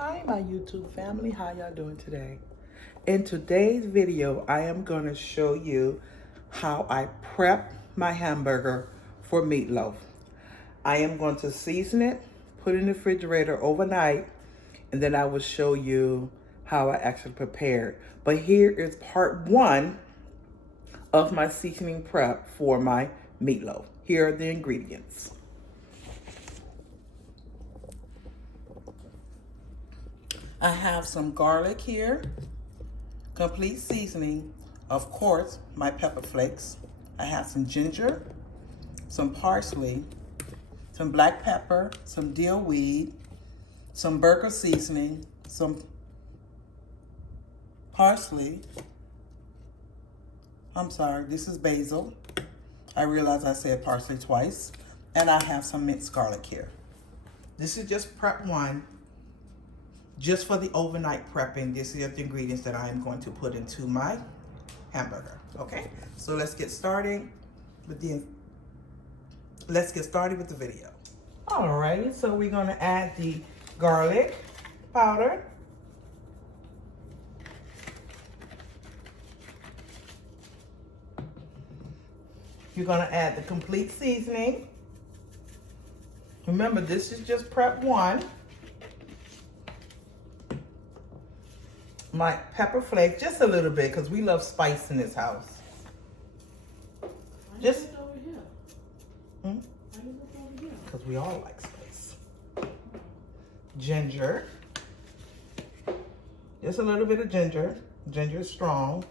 Hi, my YouTube family. How y'all doing today? In today's video, I am going to show you how I prep my hamburger for meatloaf. I am going to season it, put it in the refrigerator overnight, and then I will show you how I actually prepare it. But here is part one of my seasoning prep for my meatloaf. Here are the ingredients. I have some garlic here, complete seasoning, of course, my pepper flakes. I have some ginger, some parsley, some black pepper, some dill weed, some burger seasoning, some parsley. I'm sorry, this is basil. I realize I said parsley twice. And I have some minced garlic here. This is just prep one. Just for the overnight prepping, these are the ingredients that I am going to put into my hamburger. Okay, so let's get started with the video. Alrighty, so we're gonna add the garlic powder. You're gonna add the complete seasoning. Remember, this is just prep one. My pepper flakes, just a little bit, because we love spice in this house. Just over here. Because we all like spice. Ginger. Just a little bit of ginger. Ginger is strong.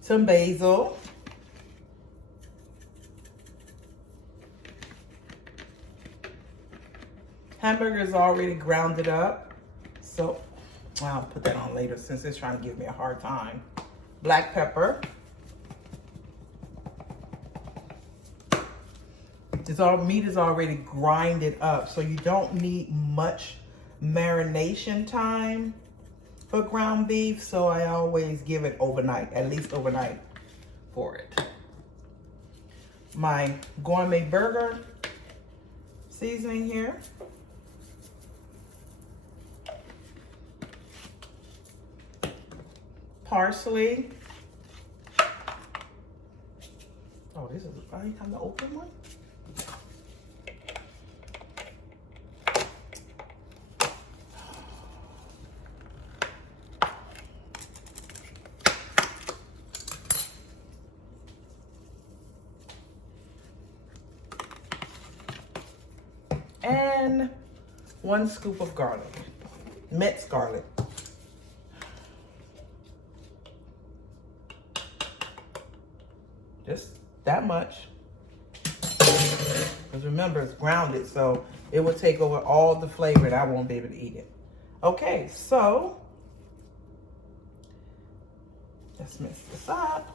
Some basil. Hamburger is already grounded up, so I'll put that on later since it's trying to give me a hard time. Black pepper. Meat is already grinded up, so you don't need much marination time for ground beef, so I always give it overnight, at least overnight for it. My gourmet burger seasoning here. Parsley. Oh, this is the right time to open one. And 1 scoop of garlic, minced garlic. Just that much. Because remember, it's grounded, so it will take over all the flavor and I won't be able to eat it. Okay, so let's mix this up.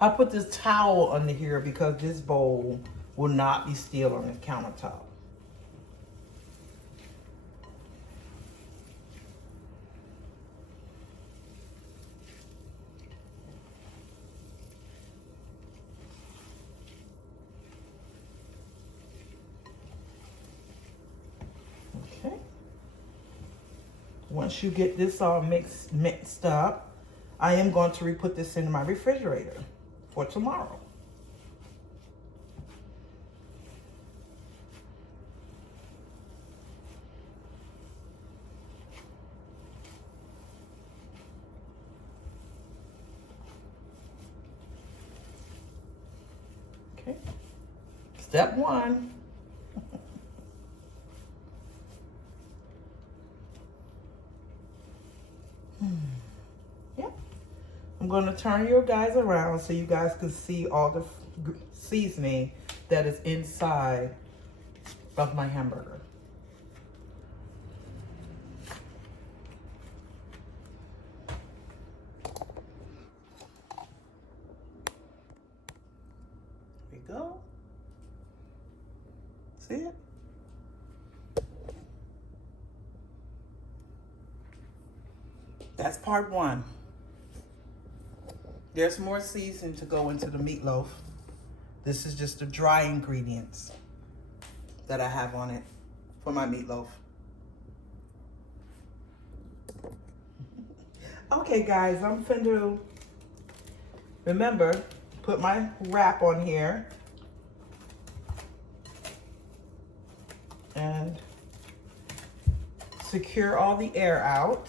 I put this towel under here because this bowl will not be still on the countertop. Okay. Once you get this all mixed up, I am going to put this in my refrigerator for tomorrow. Okay. Step one. going to turn you guys around so you guys can see all the seasoning that is inside of my hamburger. There we go. See it? That's part one. There's more seasoning to go into the meatloaf. This is just the dry ingredients that I have on it for my meatloaf. Okay guys, I'm finna, remember, put my wrap on here and secure all the air out.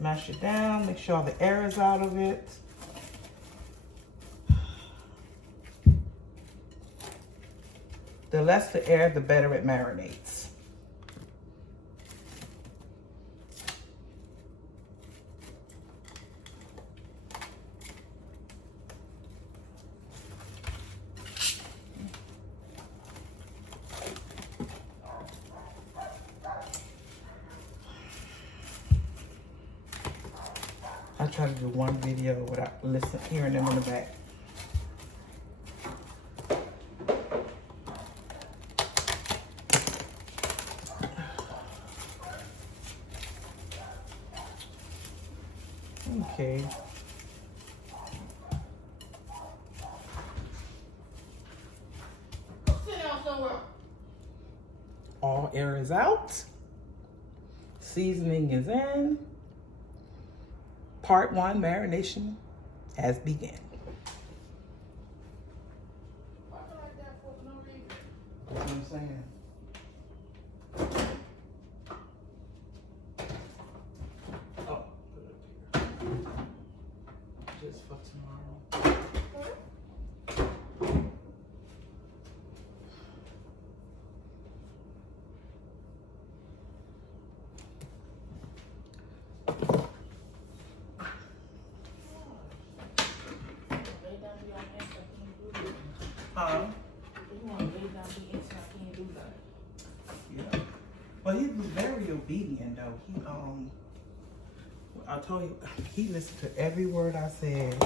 Mash it down, make sure all the air is out of it. The less the air, the better it marinates. I try to do one video without hearing them in the back. Okay. Sit down somewhere. All air is out. Seasoning is in. Part one, marination has begun. Why do I like that for no reason? That's what I'm saying. Oh, put it up here. Just for tomorrow. Yeah. Well, he was very obedient though. I told you, he listened to every word I said,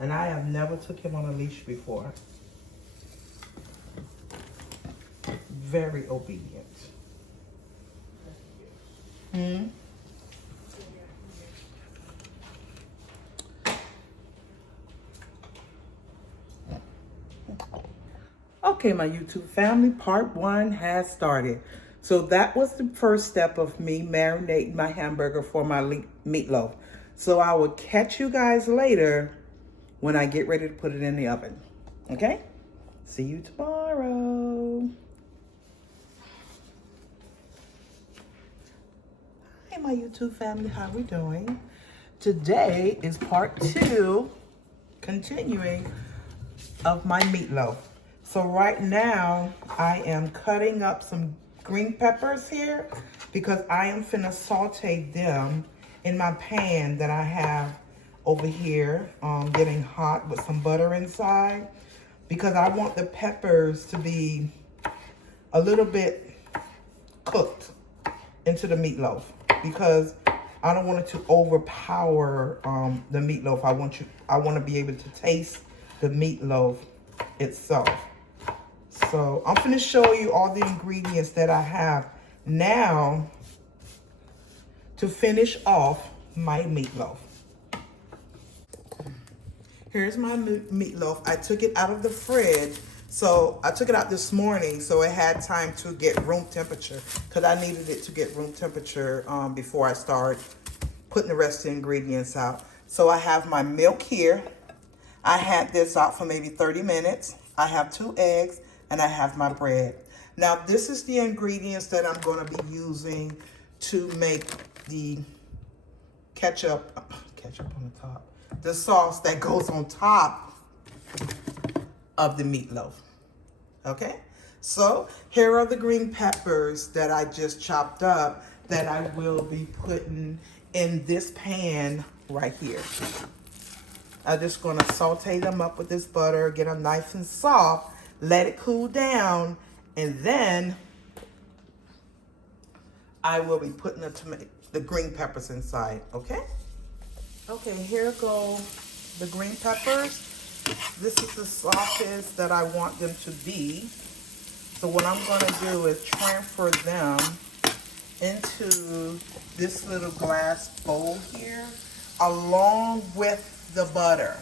and I have never took him on a leash before. Very obedient. Hmm. Okay, my YouTube family, part one has started. So that was the first step of me marinating my hamburger for my meatloaf. So I will catch you guys later when I get ready to put it in the oven. Okay? See you tomorrow. Hey, my YouTube family, how we doing? Today is part two, continuing of my meatloaf. So right now, I am cutting up some green peppers here because I am finna saute them in my pan that I have over here, getting hot with some butter inside, because I want the peppers to be a little bit cooked into the meatloaf, because I don't want it to overpower the meatloaf. I want to be able to taste the meatloaf itself. So I'm going to show you all the ingredients that I have now to finish off my meatloaf. Here's my meatloaf. I took it out of the fridge. So I took it out this morning so it had time to get room temperature, because I needed it to get room temperature before I start putting the rest of the ingredients out. So I have my milk here. I had this out for maybe 30 minutes. I have 2 eggs. And I have my bread. Now, this is the ingredients that I'm going to be using to make the ketchup on the top. The sauce that goes on top of the meatloaf. Okay, so here are the green peppers that I just chopped up that I will be putting in this pan right here. I'm just gonna saute them up with this butter, get them nice and soft, let it cool down, and then I will be putting the green peppers inside, okay? Okay, here go the green peppers. This is the softest that I want them to be. So what I'm gonna do is transfer them into this little glass bowl here, along with the butter.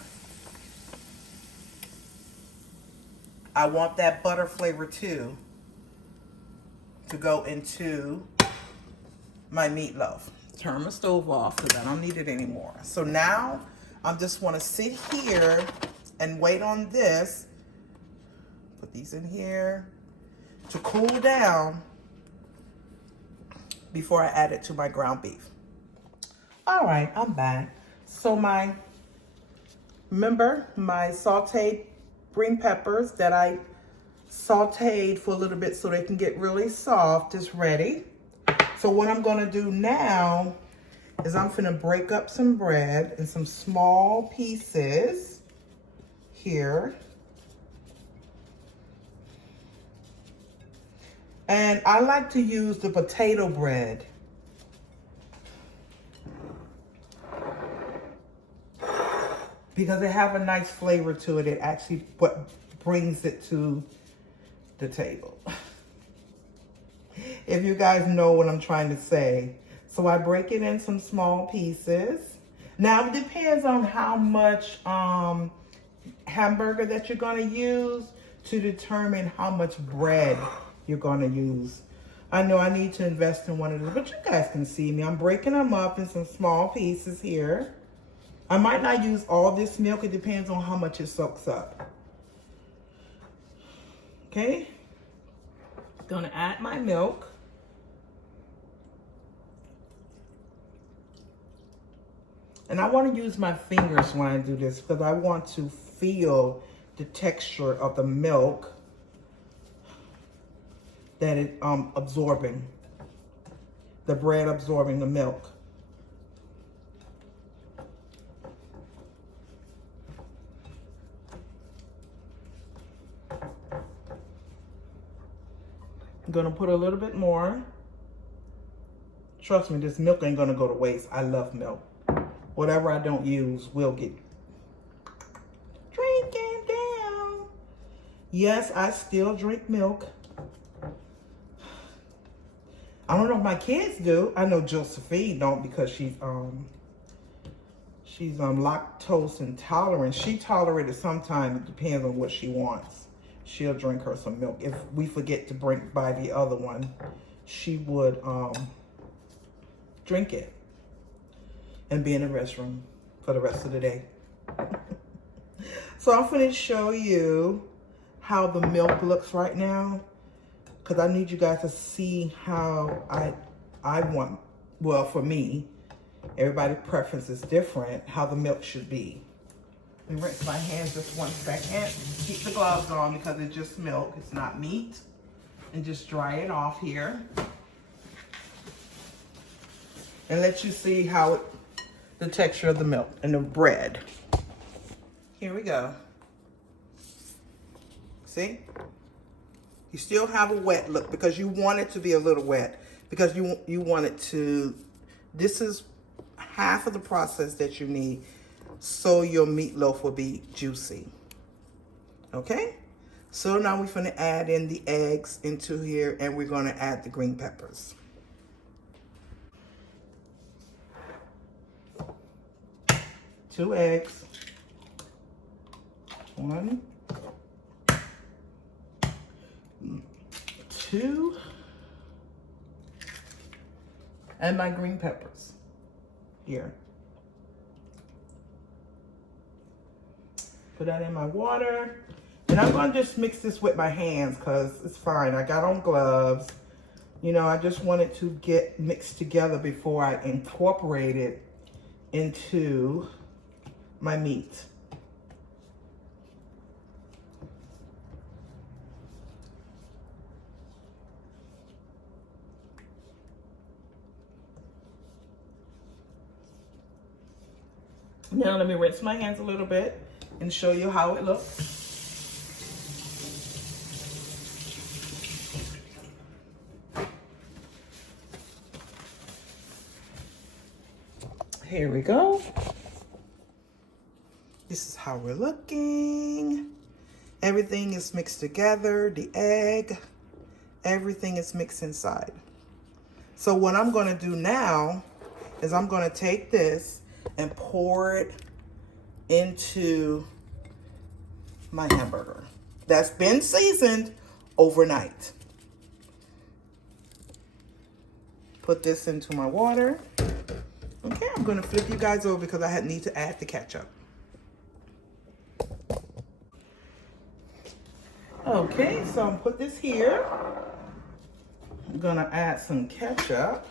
I want that butter flavor too to go into my meatloaf. Turn my stove off because I don't need it anymore. So now I just want to sit here and wait on this. Put these in here to cool down before I add it to my ground beef. All right, I'm back. So remember my sauteed green peppers that I sauteed for a little bit so they can get really soft is ready. So what I'm gonna do now is I'm gonna break up some bread in some small pieces here. And I like to use the potato bread. Because it have a nice flavor to it. It actually what brings it to the table. If you guys know what I'm trying to say. So I break it in some small pieces. Now it depends on how much hamburger that you're gonna use to determine how much bread you're gonna use. I know I need to invest in one of those, but you guys can see me. I'm breaking them up in some small pieces here. I might not use all this milk. It depends on how much it soaks up. Okay. Gonna add my milk. And I want to use my fingers when I do this because I want to feel the texture of the milk that it absorbing. The bread absorbing the milk. I'm gonna put a little bit more. Trust me, this milk ain't gonna go to waste. I love milk. Whatever I don't use will get drinking down. Yes, I still drink milk. I don't know if my kids do. I know Josephine don't because she's lactose intolerant. She tolerates it sometimes. It depends on what she wants. She'll drink her some milk. If we forget to buy the other one, she would drink it and be in the restroom for the rest of the day. So I'm going to show you how the milk looks right now, because I need you guys to see how I want, well, for me, everybody's preference is different, how the milk should be. Let me rinse my hands just 1 second. Keep the gloves on because it's just milk, it's not meat. And just dry it off here. And let you see how the texture of the milk and the bread. Here we go. See? You still have a wet look because you want it to be a little wet. Because you want it to, this is half of the process that you need so your meatloaf will be juicy. Okay? So now we're going to add in the eggs into here and we're going to add the green peppers. Two eggs. 1, 2, and my green peppers here. Put that in my water. And I'm going to just mix this with my hands because it's fine. I got on gloves. You know, I just want it to get mixed together before I incorporate it into my meat. Now let me rinse my hands a little bit and show you how it looks. Here we go. This is how we're looking. Everything is mixed together, the egg, everything is mixed inside. So what I'm gonna do now is I'm gonna take this and pour it into my hamburger that's been seasoned overnight. Put this into my water. Okay, I'm gonna flip you guys over because I need to add the ketchup. Okay, so I'm put this here. I'm gonna add some ketchup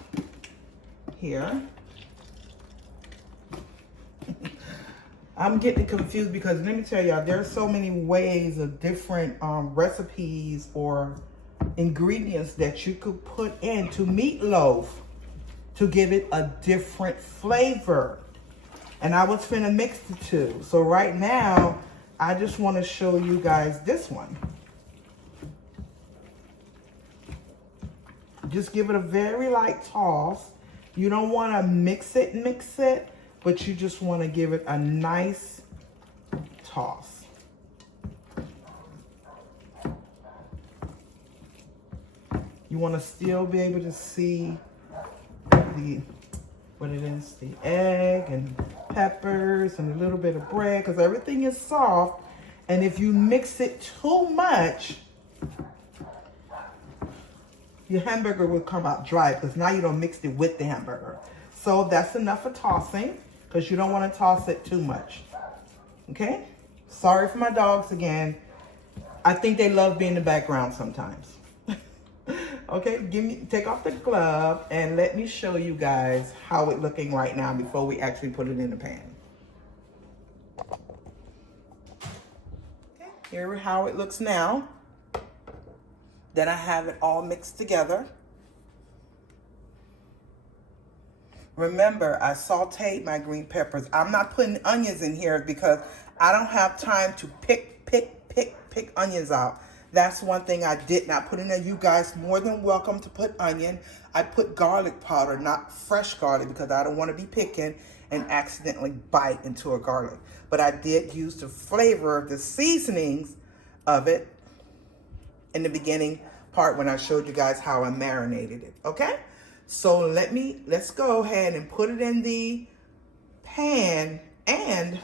here. I'm getting confused because let me tell y'all, there's so many ways of different recipes or ingredients that you could put into meatloaf to give it a different flavor. And I was finna mix the two. So right now, I just want to show you guys this one. Just give it a very light toss. You don't want to mix it, but you just want to give it a nice toss. You want to still be able to see what it is, the egg and peppers and a little bit of bread, because everything is soft. And if you mix it too much, your hamburger will come out dry because now you don't mix it with the hamburger. So that's enough for tossing because you don't want to toss it too much. Okay? Sorry for my dogs again. I think they love being in the background sometimes. Okay, take off the glove and let me show you guys how it's looking right now before we actually put it in the pan. Okay, here how it looks now. Then I have it all mixed together. Remember, I sauteed my green peppers. I'm not putting onions in here because I don't have time to pick onions out. That's one thing I did not put in there. You guys more than welcome to put onion. I put garlic powder, not fresh garlic, because I don't want to be picking and accidentally bite into a garlic. But I did use the flavor, the seasonings of it in the beginning part when I showed you guys how I marinated it, okay? So let's go ahead and put it in the pan, and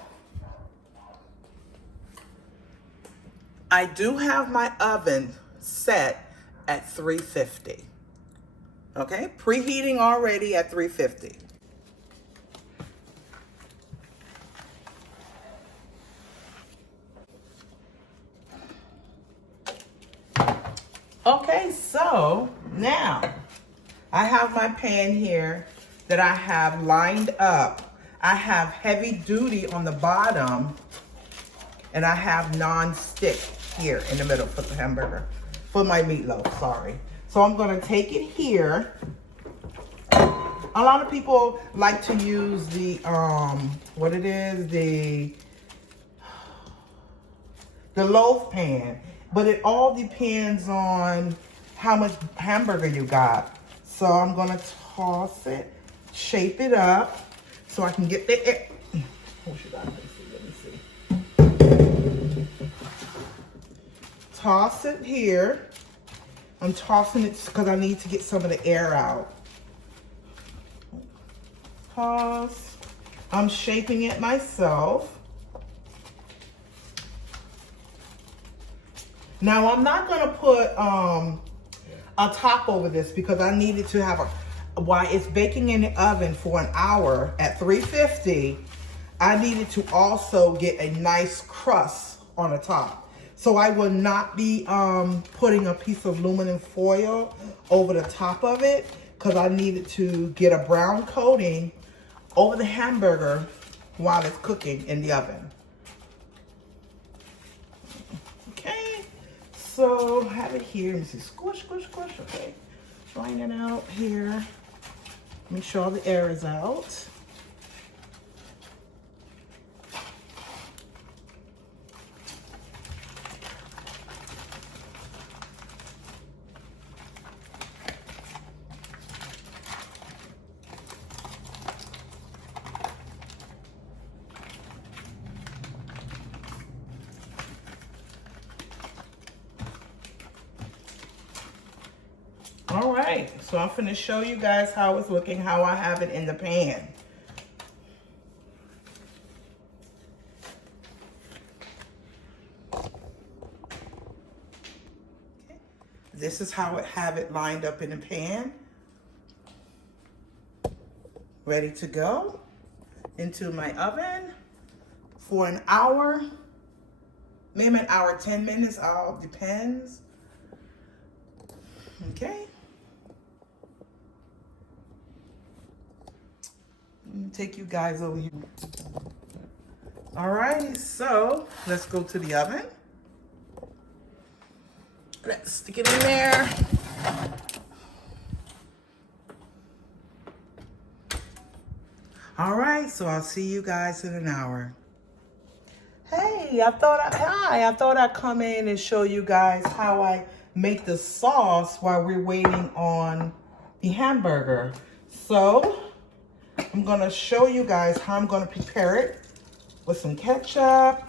I do have my oven set at 350. Okay, preheating already at 350. Okay, so now I have my pan here that I have lined up. I have heavy duty on the bottom, and I have non-stick here in the middle for the hamburger, for my meatloaf, sorry. So I'm gonna take it here. A lot of people like to use the, what it is, the loaf pan, but it all depends on how much hamburger you got. So I'm gonna toss it, shape it up, so I can get the air. Oh, should I? Let me see. Toss it here. I'm tossing it because I need to get some of the air out. Toss. I'm shaping it myself. Now I'm not gonna put a top over this because I needed to have while it's baking in the oven for an hour at 350, I needed to also get a nice crust on the top. So I will not be putting a piece of aluminum foil over the top of it because I needed to get a brown coating over the hamburger while it's cooking in the oven. Okay, so have it here. Let me see, squish, squish, squish, okay. Line it out here. Make sure all the air is out. right, so I'm finna show you guys how it's looking, how I have it in the pan. This is how I have it lined up in the pan. Ready to go into my oven for an hour, maybe an hour, 10 minutes, all depends. Okay. Let me take you guys over here. All right, so let's go to the oven. Let's stick it in there. All right, so I'll see you guys in an hour. Hey, I thought I'd come in and show you guys how I make the sauce while we're waiting on the hamburger. So I'm gonna show you guys how I'm gonna prepare it with some ketchup,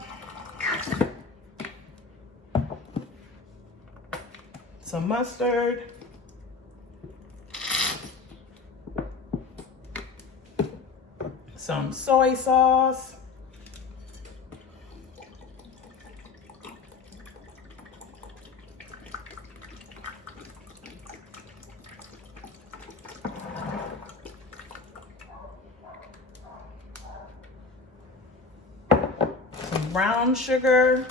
some mustard, some soy sauce, some brown sugar,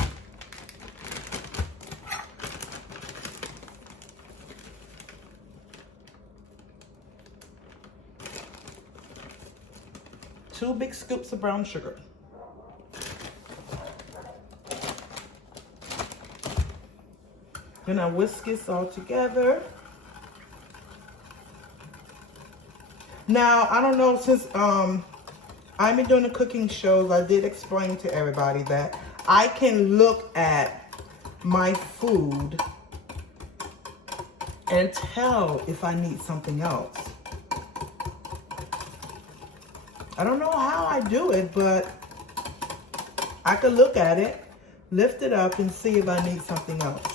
two big scoops of brown sugar. Then I whisk this all together. Now, I don't know, since I've been doing the cooking shows, I did explain to everybody that I can look at my food and tell if I need something else. I don't know how I do it, but I could look at it, lift it up, and see if I need something else.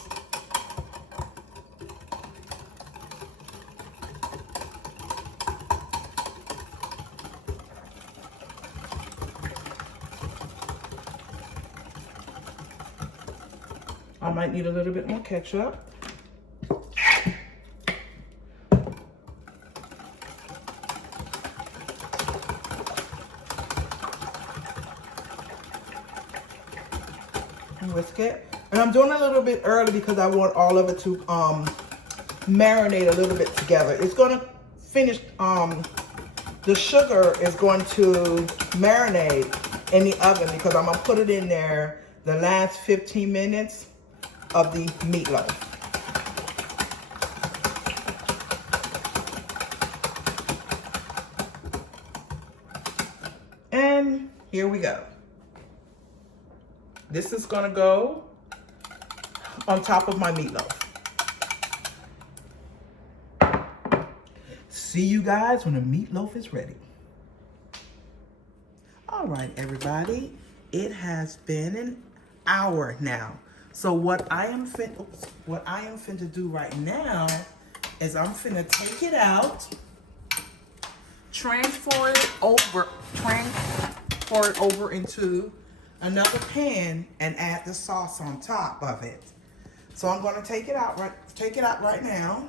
I might need a little bit more ketchup. Whisk it. And I'm doing it a little bit early because I want all of it to marinate a little bit together. It's going to finish, the sugar is going to marinate in the oven because I'm going to put it in there the last 15 minutes of the meatloaf. And here we go. This is gonna go on top of my meatloaf. See you guys when the meatloaf is ready. All right, everybody, it has been an hour now. So what I am finna do right now is I'm finna take it out, transfer it over into another pan and add the sauce on top of it. So I'm going to take it out right now.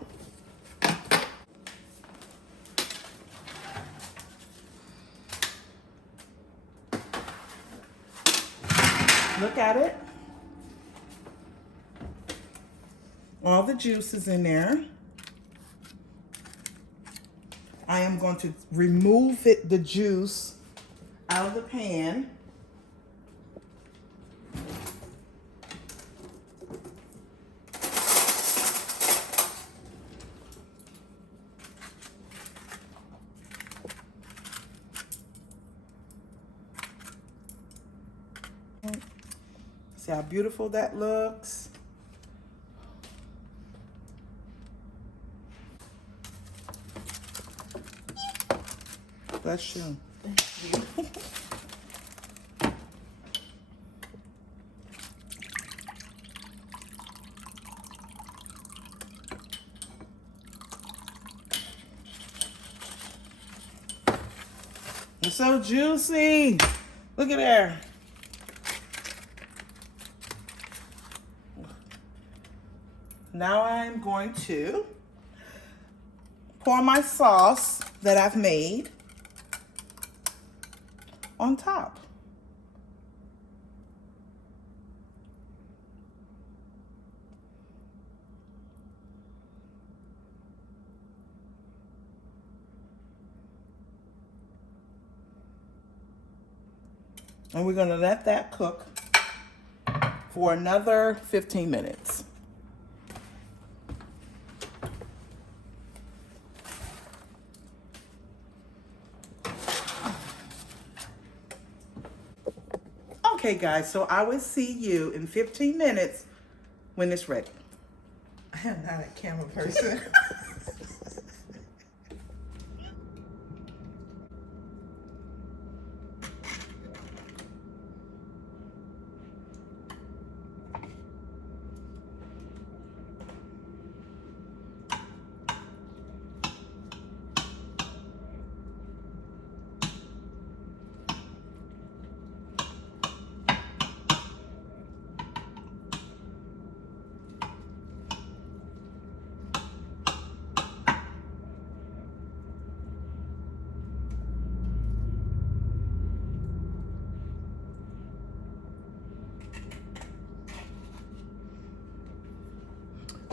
Look at it. All the juice is in there. I am going to remove the juice out of the pan. See how beautiful that looks. Bless you. Thank you. It's so juicy. Look at there. Now I'm going to pour my sauce that I've made on top. And we're gonna let that cook for another 15 minutes. Okay guys, so I will see you in 15 minutes when it's ready. I am not a camera person.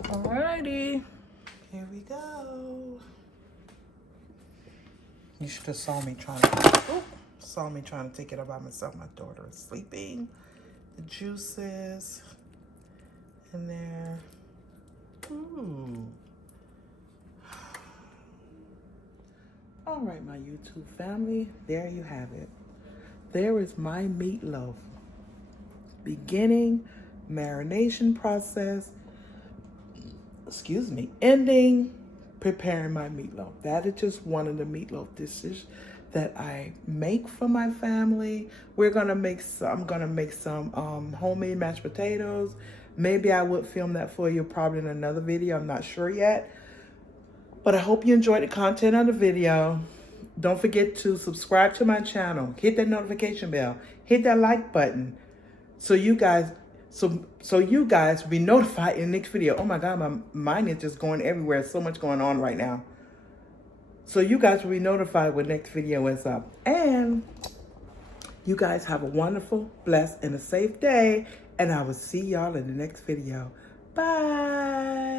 Alrighty, here we go. You should have saw me trying to take it all by myself. My daughter is sleeping. The juices in there. Ooh. All right, my YouTube family, there you have it. There is my meatloaf. Beginning, marination process, ending, preparing my meatloaf. That is just one of the meatloaf dishes that I make for my family. I'm gonna make some homemade mashed potatoes. Maybe I would film that for you probably in another video. I'm not sure yet. But I hope you enjoyed the content of the video. Don't forget to subscribe to my channel. Hit that notification bell. Hit that like button. So you guys will be notified in the next video. Oh my God, my mind is just going everywhere. So much going on right now. So you guys will be notified when next video is up. And you guys have a wonderful, blessed, and a safe day. And I will see y'all in the next video. Bye.